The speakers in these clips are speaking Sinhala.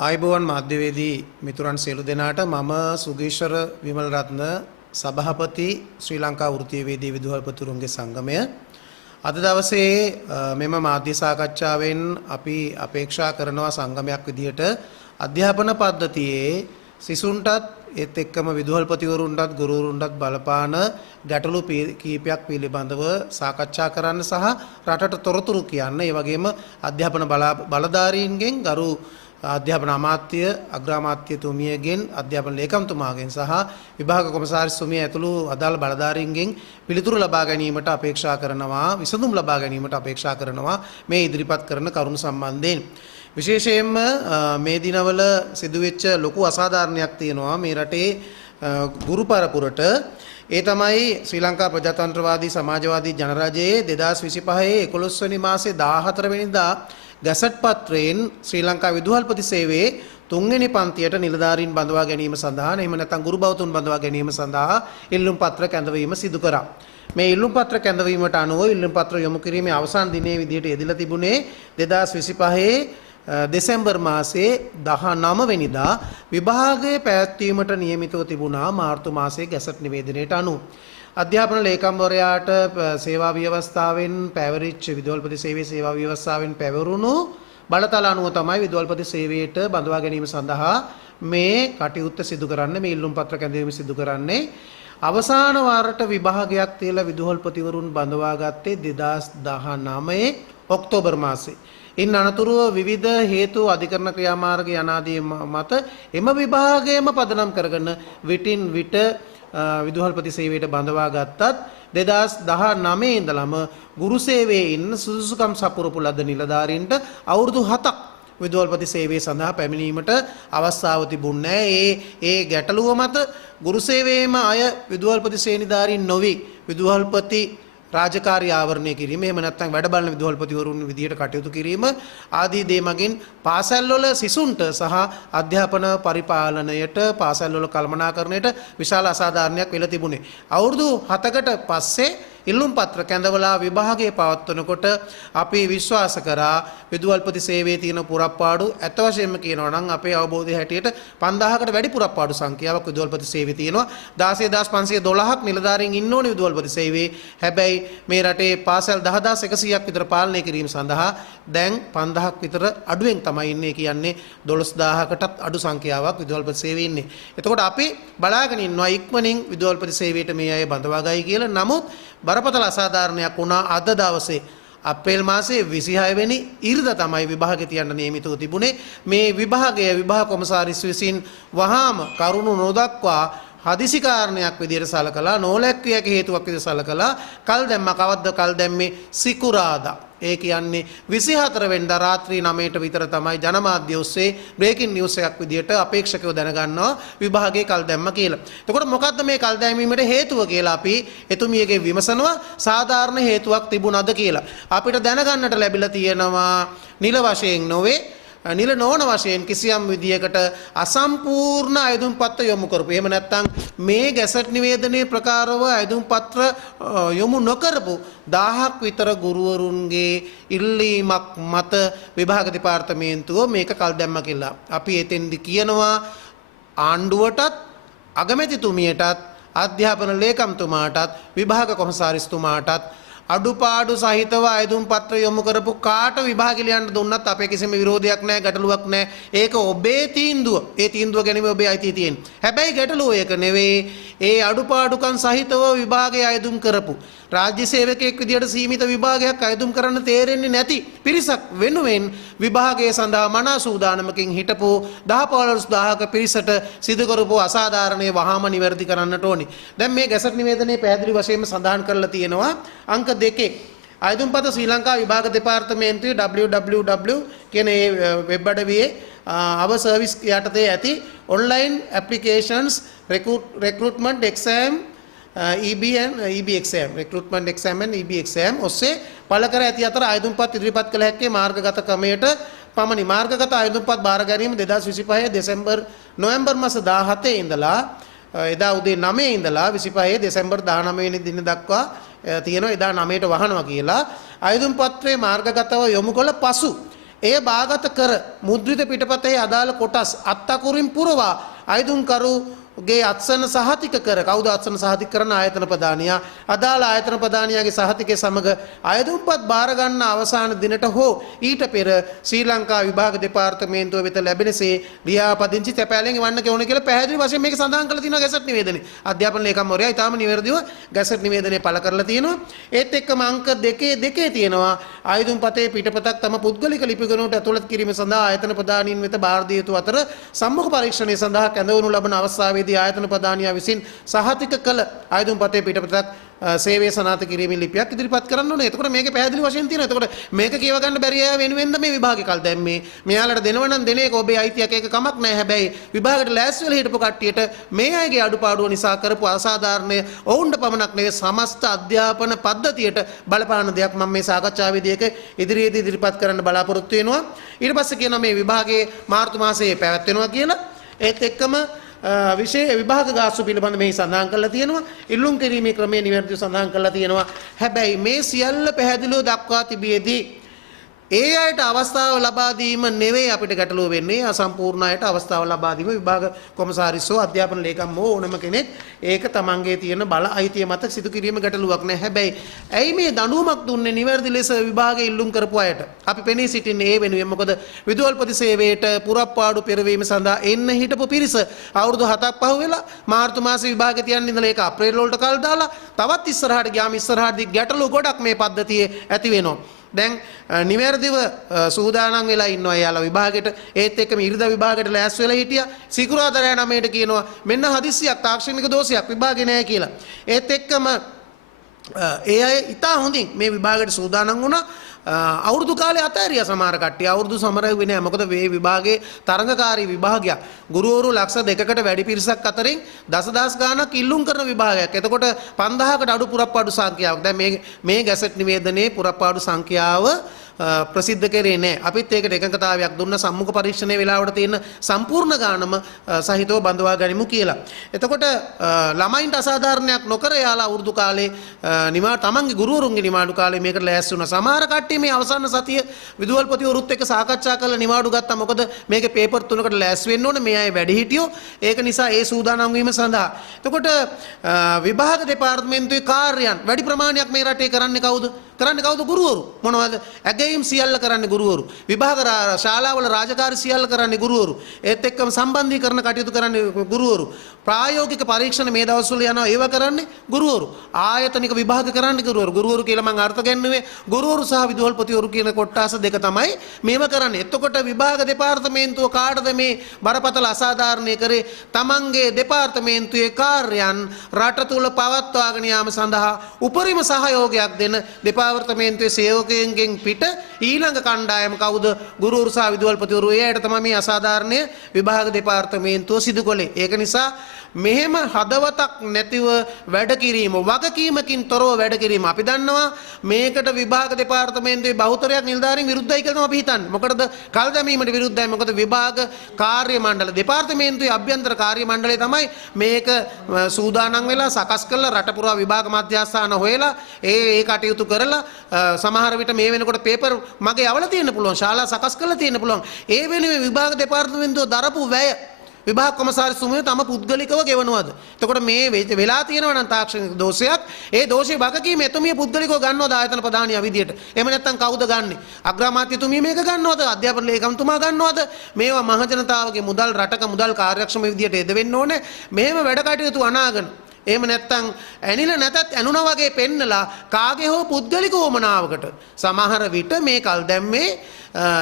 ආයුබෝවන් මාධ්‍යවේදී මිතුරන් සියලු දෙනාට මම සුගීශ්වර විමලරත්න සභාපති ශ්‍රී ලංකා වෘත්තීයවේදී විදුහල්පතිවරුන්ගේ සංගමය අද දවසේ මෙම මාධ්‍ය සාකච්ඡාවෙන් අපි අපේක්ෂා කරනවා සංගමයක් විදිහට අධ්‍යාපන පද්ධතියේ සිසුන්ටත් ඒත් එක්කම විදුහල්පතිවරුන්ටත් ගුරුවරුන්ටත් බලපාන ගැටලු කීපයක් පිළිබඳව සාකච්ඡා කරන්න සහ රටට තොරතුරු කියන්න ඒ වගේම අධ්‍යාපන බලධාරීන්ගෙන් ගරු අධ්‍යාපන අමාත්‍ය අග්‍රාමාත්‍යතුමියගෙන් අධ්‍යාපන ලේකම්තුමාගෙන් සහ විභාග කොමසාරිස්තුමිය ඇතුළු අදාළ බලධාරීන්ගෙන් පිළිතුරු ලබා ගැනීමට අපේක්ෂා කරනවා විසඳුම් ලබා ගැනීමට අපේක්ෂා කරනවා මේ ඉදිරිපත් කරන කරුණු සම්බන්ධයෙන් විශේෂයෙන්ම මේ දිනවල සිදුවෙච්ච ලොකු අසාධාරණයක් තියෙනවා මේ රටේ ගුරු පරපුරට ඒ තමයි ශ්‍රී ලංකා ප්‍රජාතන්ත්‍රවාදී සමාජවාදී ජනරජයේ 2025 11 වෙනි මාසේ 14 වෙනිදා ගැසට් පත්‍රයෙන් ශ්‍රී ලංකා විදුහල්පති සේවයේ 3 වෙනි පන්තියට නිලධාරීන් බඳවා ගැනීම සඳහා එහෙම නැත්නම් ගුරු බෞතුන් බඳවා ගැනීම සඳහා ඉල්ලුම් පත්‍ර කැඳවීම සිදු කරා. මේ ඉල්ලුම් පත්‍ර කැඳවීමට අනුව ඉල්ලුම් පත්‍ර යොමු කිරීමේ අවසන් දිනයේ විදිහට යෙදලා තිබුණේ 2025 දෙසැම්බර් මාසයේ 19 වෙනිදා විභාගයේ පැවැත්වීමට නියමිතව තිබුණා මාර්තු මාසයේ ගැසට් නිවේදනයට අනුව. අධ්‍යාපන ලේකම්වරයාට සේවා ව්‍යවස්ථාවෙන් පැවරිච්ච විදුහල්පති සේවයේ සේවා ව්‍යවස්ථාවෙන් පැවරුණු බලතල අනුව තමයි විදුහල්පති සේවයට බඳවා ගැනීම සඳහා මේ කටයුත්ත සිදු කරන්නේ මේ ඉල්ලුම් පත්‍ර කැඳවීම සිදු කරන්නේ. අවසාන වාරට විභාගයක් තියලා විදුහල්පතිවරුන් බඳවා ගත්තේ 2019 ඔක්තෝබර් මාසයේ. ඉන් අනතුරුව විවිධ හේතු අධිකරණ ක්‍රියාමාර්ග යනාදී මත එම විභාගයම පදනම් කරගෙන විටින් විට විදුහල්පති සේවයට බඳවා ගත්තත් 2019 ඉඳලම ගුරු සේවයේ ඉන්න සුදුසුකම් සපුරපු ලද නිලධාරීන්ට අවුරුදු 7ක් විදුහල්පති සේවය සඳහා පැමිණීමට අවස්ථාව තිබුණේ නැහැ. ඒ ගැටලුව මත ගුරු සේවයේම අය විදුහල්පති සේනිධාරීන් නොවි විදුහල්පති රාජකාරී ආවරණය කිරීම එහෙම නැත්නම් වැඩ බලන විදුහල්පතිවරුන් විදිහට කටයුතු කිරීම ආදී දේ මගින් පාසල්වල සිසුන්ට සහ අධ්‍යාපන පරිපාලනයට පාසල්වල කළමනාකරණයට විශාල අසාධාරණයක් වෙලා තිබුණේ. අවුරුදු 7කට පස්සේ ඉල්ලුම් පත්‍ර කැඳවලා විභාගයේ පවත්වනකොට අපි විශ්වාස කරා විදුහල්පති සේවයේ තියෙන පුරප්පාඩු ඇත්ත වශයෙන්ම කියනවා නම් අපේ අවබෝධය හැටියට 5000කට වැඩි පුරප්පාඩු සංඛ්‍යාවක් විදුහල්පති සේවයේ තියෙනවා. 16512ක් නිලධාරීන් ඉන්න ඕනේ විදුහල්පති සේවයේ. හැබැයි මේ රටේ පාසල් 10100ක් විතර පාලනය කිරීම සඳහා දැන් 5000ක් විතර අඩුවෙන් තමයි ඉන්නේ කියන්නේ 12000කටත් අඩු සංඛ්‍යාවක් විදුහල්පති සේවයේ ඉන්නේ. එතකොට අපි බලාගෙන ඉන්නවා ඉක්මනින් විදුහල්පති සේවයට මේ අය බඳවා ගයි කියලා. නමුත් බරපතල අසාධාරණයක් වුණා අද දවසේ අප්‍රේල් මාසයේ 26 වෙනි ඉරිදා තමයි විභාගෙ තියන්න නියමිතව තිබුණේ. මේ විභාගය විභාග කොමසාරිස් විසින් වහාම කරුණු නොදක්වා හදිසි කාරණයක් විදිහට සලකලා නොලැක්විය හැකි හේතුවක් විදිහට සලකලා කල් දැම්මා. කවද්ද කල් දැම්මේ? සිකුරාදා. ඒ කියන්නේ 24 වෙනිදා රාත්‍රී 9ට විතර තමයි ජනමාධ්‍ය ඔස්සේ බ්‍රේකින් නිවුස් එකක් විදිහට අපේක්ෂකයෝ දැනගන්නවා විභාගයේ කල් දැම්ම කියලා. එතකොට මොකද්ද මේ කල් දැමීමට හේතුව කියලා අපි එතුමියගේ විමසනවා. සාධාරණ හේතුවක් තිබුණාද කියලා. අපිට දැනගන්නට ලැබිලා තියෙනවා නිල වශයෙන් නොවේ නිල නොවන වශයෙන් කිසියම් විදියකට අසම්පූර්ණ අයදුම් පත්‍ර යොමු කරපු. එහෙම නැත්නම් මේ ගැසට් නිවේදනයේ ප්‍රකාරව අයදුම් පත්‍ර යොමු නොකරපු 1000ක් විතර ගුරුවරුන්ගේ ඉල්ලීමක් මත විභාග දෙපාර්තමේන්තුව මේක කල් දැම්ම කියලා. අපි එතෙන්දි කියනවා ආණ්ඩුවටත් අගමැතිතුමියටත් අධ්‍යාපන ලේකම්තුමාටත් විභාග කොමසාරිස්තුමාටත් අඩුපාඩු සහිතව අයදුම් පත්‍ර යොමු කරපු කාට විභාග ලියන්න දුන්නත් අපේ කිසිම විරෝධයක් නැහැ, ගැටලුවක් නැහැ. ඒක ඔබේ තීන්දුව. ඒ තීන්දුව ගැනීම ඔබේ අයිතිය තියෙන. හැබැයි ගැටලුව ඒක නෙවෙයි. ඒ අඩුපාඩුකම් සහිතව විභාගයේ අයදුම් කරපු රාජ්‍ය සේවකයෙක් විදියට සීමිත විභාගයක් අයදුම් කරන්න තේරෙන්නේ නැති පිරිසක් වෙනුවෙන් විභාගයේ සඳහා මනා සූදානමකින් හිටපු 10-15000ක පිරිසට සිදු කරපු අසාධාරණේ වහාම නිවැරදි කරන්නට ඕනි. දැන් මේ ගැසට් නිවේදනයේ පැහැදිලි වශයෙන්ම සඳහන් කරලා තියෙනවා අංක 2 අයදුම්පත ශ්‍රී ලංකා විභාග දෙපාර්තමේන්තුවේ www කියන ඒ වෙබ් අඩවියේ our service යටතේ ඇති online applications recruitment exam EB exam recruitment exam and EB exam ඔස්සේ පළ කර ඇති අතර අයදුම්පත් ඉදිරිපත් කළ හැක්කේ මාර්ගගත ක්‍රමයට පමණි. මාර්ගගත අයදුම්පත් බාර ගැනීම 2025 නොවැම්බර් මාස 17 ඉඳලා එදා උදේ 9 ඉඳලා 25 දෙසැම්බර් 19 වෙනි දින දක්වා තියෙනවා. එදා 9ට වහනවා කියලා අයදුම් පත්‍රයේ මාර්ගගතව යොමු කළ පසු එය බාගත කර මුද්‍රිත පිටපතේ අදාළ කොටස් අත්තකුරින් පුරවා අයදුම්කරුගේ අත්සන සහතික කර කවුද අත්සන සහතික කරන ආයතන ප්‍රධානියා අදාළ ආයතන ප්‍රධානියාගේ සහතිකය සමග අයදුම්පත් බාර ගන්න අවසාන දිනට හෝ ඊට පෙර ශ්‍රී ලංකා විභාග දෙපාර්තමේන්තුව වෙත ලැබෙනසේ ලියාපදිංචි තැපෑලෙන් වන්න ඕන කියලා පැහැදිලි වශයෙන් මේක සඳහන් කරලා තියෙනවා ගැසට් නිවේදනයේ. අධ්‍යාපන ලේකම්වරයා ඊටාම නිවැරදිව ගැසට් නිවේදනයේ පළ කරලා තියෙනවා. ඒත් එක්කම අංක දෙකේ තියෙනවා ආයුධම්පතේ පිටපතක් තම පුද්ගලික ලිපිගණුවට ඇතුළත් කිරීම සඳහා ආයතන ප්‍රධානීන් වෙත බාර දිය යුතු අතර සම්මුඛ පරීක්ෂණය සඳහා කැඳවනු ලබන අවස්ථාවේදී ආයතන ප්‍රධානියා විසින් සහතික කළ ආයුධම්පතේ පිටපතක් සේවය සනාථ කිරීමේ ලිපියක් ඉදිරිපත් කරන්න ඕනේ. එතකොට මේකේ පැහැදිලි වශයෙන් තියෙනවා. එතකොට මේක කියව ගන්න බැරි අය වෙනුවෙන්ද මේ විභාගේ කල් දැම්මේ. මෙයාලට දෙනව නම් දෙන එක ඔබේ අයිතියක් ඒක කමක් නැහැ. හැබැයි විභාගයට ලෑස්ති වෙලා හිටපු කට්ටියට මේ අයගේ අඩුපාඩුව නිසා කරපු අසාධාරණය ඔවුන්ට පමණක් නෙවෙයි සමස්ත අධ්‍යාපන පද්ධතියට බලපාන දෙයක් මම මේ සාකච්ඡාවේදී ඒක ඉදිරියේදී ඉදිරිපත් කරන්න බලාපොරොත්තු වෙනවා. ඊට පස්සේ කියනවා මේ විභාගයේ මාර්තු මාසයේ පැවැත්වෙනවා කියලා. ඒත් එක්කම විශේෂ විභාග ගාස්තු පිළිබඳ මේ සඳහන් කරලා තියෙනවා. ඉල්ලුම් කිරීමේ ක්‍රමය නිවැරදිව සඳහන් කරලා තියෙනවා. හැබැයි මේ සියල්ල පැහැදිලිව දක්වා තිබියදී ඒ අයට අවස්ථාව ලබා දීම නෙවෙයි අපිට ගැටලුව වෙන්නේ. අසම්පූර්ණ අයට අවස්ථාව ලබා දීම විභාග කොමසාරිස්වෝ අධ්‍යාපන ලේකම්වෝ ඕනම කෙනෙක් ඒක තමන්ගේ තියෙන බල අයිතිය මත සිදු කිරීම ගැටලුවක් නෑ. හැබැයි ඇයි මේ දඬුවමක් දුන්නේ නිවැරදි ලෙස විභාගයේ ඉල්ලුම් කරපු අයට? අපි පෙනී සිටින්නේ ඒ වෙනුවෙන්. මොකද විදුහල්පති සේවයට පුරප්පාඩු පෙරවීම සඳහා එන්න හිටපු පිරිස අවුරුදු 7ක් පහු වෙලා මාර්තු මාසේ විභාගේ තියන්න ඉඳලා ඒක අප්‍රේල් වලට කල් දාලා තවත් ඉස්සරහට ගියාම ඉස්සරහටදී ගැටලු ගොඩක් මේ පද්ධතියේ ඇති වෙනවා. දැන් නිවැරදිව සූදානම් වෙලා ඉන්නවා යාලා විභාගෙට. ඒත් එක්කම ඉරිදා විභාගෙට ලෑස්ති වෙලා හිටියා. සිකුරාදා 9ට කියනවා මෙන්න හදිස්සියක් තාක්ෂණික දෝෂයක් විභාගේ නැහැ කියලා. ඒත් එක්කම ඒ අය ඉතා හොඳින් මේ විභාගෙට සූදානම් වුණා. අවුරුදු කාලේ අතෑරියා සමහර කට්ටිය. අවුරුදු සමරෙව්වේ නැහැ. මොකද මේ විභාගයේ තරඟකාරී විභාගයක්. ගුරුවරු ලක්ෂ 2කට වැඩි පිරිසක් අතරින් දසදහස් ගාණක් ඉල්ලුම් කරන විභාගයක්. එතකොට 5000කට අඩු පුරප්පාඩු සංඛ්‍යාවක්. දැන් මේ ගැසට් නිවේදනයේ පුරප්පාඩු සංඛ්‍යාව ප්‍රසිද්ධ කරේ නැහැ. අපිත් ඒකට එකඟතාවයක් දුන්න සම්මුඛ පරීක්ෂණයේ වෙලාවට තියෙන සම්පූර්ණ ගානම සහිතව බඳවා ගනිමු කියලා. එතකොට ළමයින්ට අසාධාරණයක් නොකර යාලා අවුරුදු කාලේ තමන්ගේ ගුරුවරුන්ගේ නිමාඩු කාලේ මේකට ලෑස්ති වුණා. සමහර කට්ටිය මේ අවසාන සතිය විදුහල්පතිවරුත් එක්ක සාකච්ඡා කරලා නිමාඩු ගත්තා. මොකද මේකේ පේපර් 3කට ලෑස්ති වෙන්න ඕනේ. මේ අය වැඩි හිටියෝ. ඒක නිසා ඒ සූදානම් වීම සඳහා. එතකොට විභාග දෙපාර්තමේන්තුවේ කාර්යයන් වැඩි ප්‍රමාණයක් මේ රටේ කරන්නේ කවුද? කරන්නේ කවුද? ගුරුවරු. මොනවද? ඇගයීම් සියල්ල කරන්නේ ගුරුවරු. විභාග ශාලාවල රාජකාරී සියල්ල කරන්නේ ගුරුවරු. ඒත් එක්කම සම්බන්ධීකරණ කටයුතු කරන්නේ ගුරුවරු. ප්‍රායෝගික පරීක්ෂණ මේ දවස්වල යනවා ඒව කරන්නේ ගුරුවරු. ආයතනික විභාග කරන්නේ ගුරුවරු. ගුරුවරු කියලා මම අර්ථ ගැන්නුවේ ගුරුවරු සහ විදුහල්පතිවරු කියන කොටස් දෙක තමයි මේව කරන්නේ. එතකොට විභාග දෙපාර්තමේන්තුව කාටද මේ බරපතල අසාධාරණය කරේ? තමන්ගේ දෙපාර්තමේන්තුවේ කාර්යයන් රට තුල පවත්වාගෙන යාම සඳහා උපරිම සහයෝගයක් දෙන දෙපාර්තමේන්තුවේ සේවකයන්ගෙන් පිට ඊළඟ කණ්ඩායම කවුද? ගුරුවරු සහ විදුහල්පතිවරු. ඒ අයට තමයි මේ අසාධාරණය විභාග දෙපාර්තමේන්තුව සිදු කළේ. ඒක නිසා මෙහෙම හදවතක් නැතිව වැඩ කිරීම, වගකීමකින් තොරව වැඩ කිරීම. අපි දන්නවා මේකට විභාග දෙපාර්තමේන්තුවේ බහුතරයක් නිලධාරීන් විරුද්ධයි කියලා තමයි අපි හිතන්නේ. මොකටද? කල් දැමීමට විරුද්ධයි. මොකද විභාග කාර්ය මණ්ඩල දෙපාර්තමේන්තුවේ අභ්‍යන්තර කාර්ය මණ්ඩලය තමයි මේක සූදානම් වෙලා සකස් කරලා රට පුරා විභාග මධ්‍යස්ථාන හොයලා ඒ කටයුතු කරලා සමහර විට මේ වෙනකොට පේපර් මගේ යවලා තියෙන්න පුළුවන්. ශාලා සකස් කරලා තියෙන්න පුළුවන්. ඒ වෙනුවෙන් විභාග දෙපාර්තමේන්තුව දරපු වැය විභාග කොමසාරිස්තුමිය තම පුද්ගලිකව ගෙවනවාද? එතකොට මේ වෙලා තියෙනවා නම් තාක්ෂණික දෝෂයක්. ඒ දෝෂේ වගකීම එතුමිය පුද්ගලිකව ගන්නවද ආයතන ප්‍රධානියා විදියට? එහෙම නැත්නම් කවුද ගන්නෙ? අග්‍රාමාත්‍යතුමිය මේක ගන්නවද? අධ්‍යාපන ලේකම්තුමා ගන්නවද? මේවා මහ ජනතාවගේ මුදල් රටක මුදල් කාර්යක්ෂම විදියට යෙදවෙන්න ඕනේ. මෙහෙම වැඩ කටයුතු අනාගන එහෙම නැත්නම් ඇනිල නැතත් ඇනුනා වගේ පෙන්නලා කාගේ හෝ පුද්ගලික වමනාවකට සමහර විට මේ කල් දැම්මේ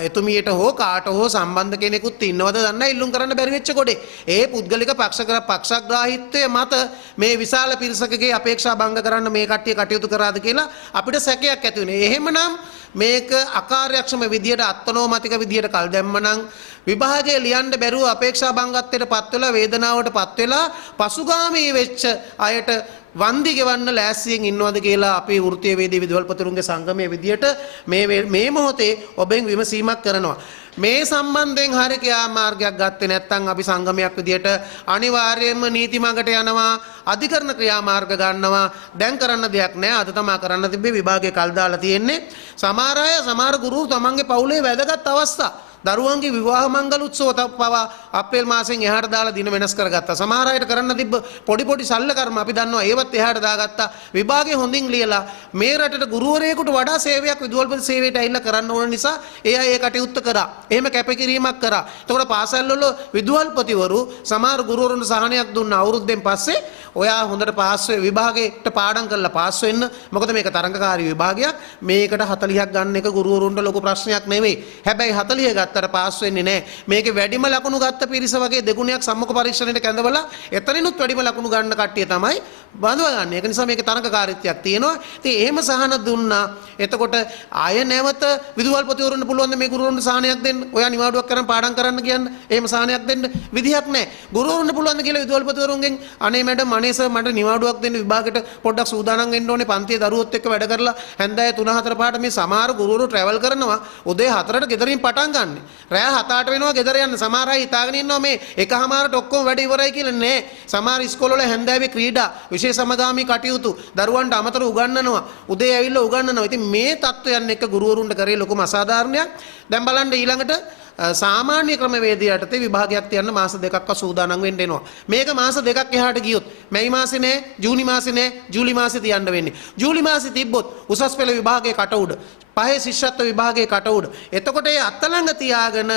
එතුමියට හෝ කාට හෝ සම්බන්ධ කෙනෙකුත් ඉන්නවද දන්න ඉල්ලුම් කරන්න බැරි වෙච්ච කොටේ ඒ පුද්ගලික පක්ෂග්‍රාහීත්වය මත මේ විශාල පිරිසකගේ අපේක්ෂා භංග කරන්න මේ කට්ටිය කටයුතු කරාද කියලා අපිට සැකයක් ඇති වෙනවා. එහෙමනම් මේක අකාර්යක්ෂම විදියට අත්නෝමතික විදියට කල් දැම්මනම් විභාගයේ ලියන්න බැරුව අපේක්ෂා භංගත්වයට පත් වෙලා වේදනාවට පත් වෙලා පසුගාමී වෙච්ච අයට වන්දි ගෙවන්න ලෑස්තියෙන් ඉන්නවද කියලා අපේ වෘත්තීය වේදී විදුහල්පතිවරුන්ගේ සංගමයේ විදියට මේ මොහොතේ ඔබෙන් විමසීමක් කරනවා. මේ සම්බන්ධයෙන් හරි ක්‍රියාමාර්ගයක් ගත්තේ නැත්නම් අපි සංගමයක් විදියට අනිවාර්යයෙන්ම නීති මාර්ගයට යනවා, අධිකරණ ක්‍රියාමාර්ග ගන්නවා. දැන් කරන්න දෙයක් නැහැ. අද තමයි කරන්න තිබ්බේ විභාගයේ කල් දාලා තියෙන්නේ. සමහර අය සමහර ගුරු තමන්ගේ පවුලේ වැදගත් අවස්ථා දරුවන්ගේ විවාහ මංගල උත්සව පවා අප්‍රේල් මාසෙන් එහාට දාලා දින වෙනස් කරගත්තා. සමහර අයට කරන්න තිබ්බ පොඩි සල්ල කර්ම අපි දන්නවා ඒවත් එහාට දාගත්තා. විභාගේ හොඳින් ලියලා මේ රටට ගුරුවරයෙකුට වඩා සේවයක් විදුහල්පති සේවයට ඇවිල්ලා කරන්න ඕන නිසා ඒ අය ඒ කටයුත්ත කරා. එහෙම කැපකිරීමක් කරා. එතකොට පාසල් වල විදුහල්පතිවරු සමහර ගුරුවරුන්ට සහනයක් දුන්න අවුරුද්දෙන් පස්සේ ඔයා හොඳට පාස් වෙ විභාගයට පාඩම් කරලා පාස් වෙන්න. මොකද මේක තරඟකාරී විභාගයක්. මේකට 40ක් ගන්න එක ගුරුවරුන්ට ලොකු ප්‍රශ්නයක් නෙවෙයි. හැබැයි 40 ගත්තට පාස් වෙන්නේ නැහැ. මේකේ වැඩිම ලකුණු ගත්ත පිරිස වගේ දෙගුණයක් සම්මුඛ පරීක්ෂණයට කැඳවලා එතනිනුත් වැඩිම ලකුණු ගන්න කට්ටිය තමයි බඳවා ගන්න. ඒක නිසා මේකේ තරඟකාරීත්වයක් තියෙනවා. ඉතින් එහෙම සහන දුන්නා. එතකොට ආය නැවත විදුහල්පතිවරුන්ට පුළුවන් මේ ගුරුවරුන්ට සහනයක් දෙන්න. ඔයා නිවාඩුවක් කරන් පාඩම් කරන්න කියන්න. එහෙම සහනයක් දෙන්න විදිහක් නැහැ. ගුරුවරුන්ට පුළුවන් කියලා විදුහල්පතිවරුන්ගෙන් අනේ මැඩම් අනේ සර් මට නිවාඩුවක් දෙන්න විභාගෙට පොඩ්ඩක් සූදානම් වෙන්න ඕනේ. පන්තියේ දරුවොත් එක්ක වැඩ කරලා හැන්දෑවේ 3-4 පාට මේ සමහර ගුරුවරු ට්‍රැවල් කරනවා. උදේ 4ට ගෙදරින් පටන් ගන්න. රෑ 7-8 වෙනවා ගෙදර යන්න. සමහර අය හිතාගෙන ඉන්නවා මේ එකහමාරට ඔක්කොම වැඩ ඉවරයි කියලා. නෑ. සමහර ඉස්කෝලවල හැන්දෑවේ ක්‍රීඩා විශේෂ සමගාමී කටයුතු දරුවන්ට අමතරව උගන්වනවා. උදේ ඇවිල්ලා උගන්වනවා. ඉතින් මේ තත්ත්වයන් එක්ක ගුරුවරුන්ට කරේ ලොකුම අසාධාරණයක්. දැන් බලන්න ඊළඟට සාමාන්‍ය ක්‍රමවේදය යටතේ විභාගයක් තියන්න මාස දෙකක්ව සූදානම් වෙන්න එනවා. මේක මාස දෙකක් එහාට ගියොත් මැයි මාසේ නෑ, ජූනි මාසේ නෑ, ජූලි මාසේ තියන්න වෙන්නේ. ජූලි මාසේ තිබ්බොත් උසස් පෙළ විභාගයේ කට උඩ, පහේ ශිෂ්‍යත්ව විභාගයේ කට උඩ. එතකොට ඒ අත්ලඟ තියාගෙන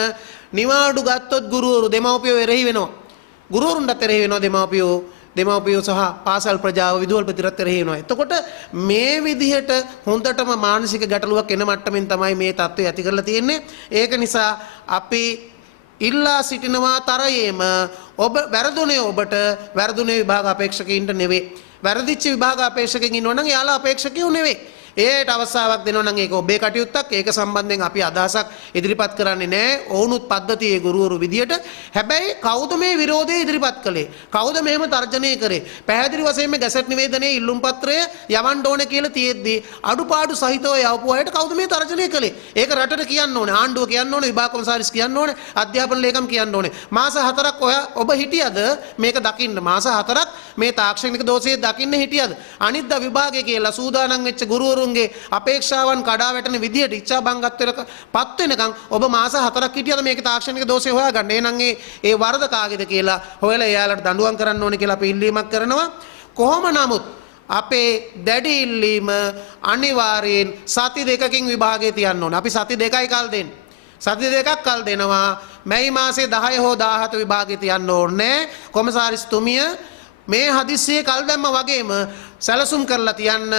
නිවාඩු ගත්තොත් ගුරුවරු දෙමව්පියෝ එරෙහි වෙනවා. ගුරුවරුන්ට එරෙහි වෙනවා දෙමව්පියෝ සහ පාසල් ප්‍රජාව විදුහල්පතිරත් එරෙහි වෙනවා. එතකොට මේ විදිහට හොඳටම මානසික ගැටලුවක් එන මට්ටමින් තමයි මේ තත්ත්වය ඇති කරලා තියෙන්නේ. ඒක නිසා අපි ඉල්ලා සිටිනවා තරයේම ඔබ වැරදුනේ ඔබට වැරදුනේ විභාග අපේක්ෂකයින්ට නෙවෙයි. වැරදිච්ච විභාග අපේක්ෂකයින් ඉන්නවා නම් එයාලා අපේක්ෂකයෝ නෙවෙයි. ඒට අවස්ථාවක් දෙනවා නම් ඒක ඔබේ කටයුත්තක්. ඒක සම්බන්ධයෙන් අපි අදහසක් ඉදිරිපත් කරන්නේ නැහැ. ඔවුනුත් පද්ධතියේ ගුරුවරු විදියට. හැබැයි කවුද මේ විරෝධය ඉදිරිපත් කළේ? කවුද මෙහෙම තර්ජනය කරේ? පැහැදිලි වශයෙන් මේ ගැසට් නිවේදනයේ ඉල්ලුම් පත්‍රය යවන්න ඕනේ කියලා තියෙද්දි අඩුපාඩු සහිතව යවපු අයට කවුද මේ තර්ජනය කළේ? ඒක රටට කියන්න ඕනේ. ආණ්ඩුව කියන්න ඕනේ. විභාග කොමසාරිස් කියන්න ඕනේ. අධ්‍යාපන ලේකම් කියන්න ඕනේ. මාස 4ක් ඔබ හිටියද මේක දකින්න? මාස 4ක් මේ තාක්ෂණික දෝෂයේ දකින්න හිටියද? අනිද්දා විභාගය කියලා සූදානම් වෙච්ච ගුරුවරු අපේක්ෂාවන් කඩා වැටෙන විදිහට ඉච්ඡා භංගත්වයට පත් වෙනකන් ඔබ මාස 4ක් හිටියද මේක තාක්ෂණික දෝෂය හොයාගන්න. එහෙනම් ඒ වරද කාගේද කියලා හොයලා එයාලට දඬුවම් කරන්න ඕනේ කියලා අපි ඉල්ලීමක් කරනවා. කොහොම නමුත් අපේ දැඩි ඉල්ලීම අනිවාර්යෙන් සති දෙකකින් විභාගය තියන්න ඕනේ. අපි සති දෙකයි කල් දෙන්නේ. සති දෙකක් කල් දෙනවා. මැයි මාසේ 10 හෝ 17 විභාගය තියන්න ඕනේ. කොමසාරිස්තුමිය මේ හදිස්සියේ කල් දැම්ම වගේම සැලසුම් කරලා තියන්න.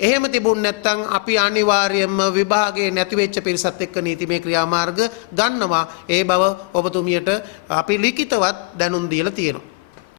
එහෙම තිබුණ නැත්නම් අපි අනිවාර්යයෙන්ම විභාගයේ නැති වෙච්ච පිරිසත් එක්ක නීතිමය ක්‍රියාමාර්ග ගන්නවා. ඒ බව ඔබතුමියට අපි ලිඛිතවත් දැනුම් දීලා තියෙනවා.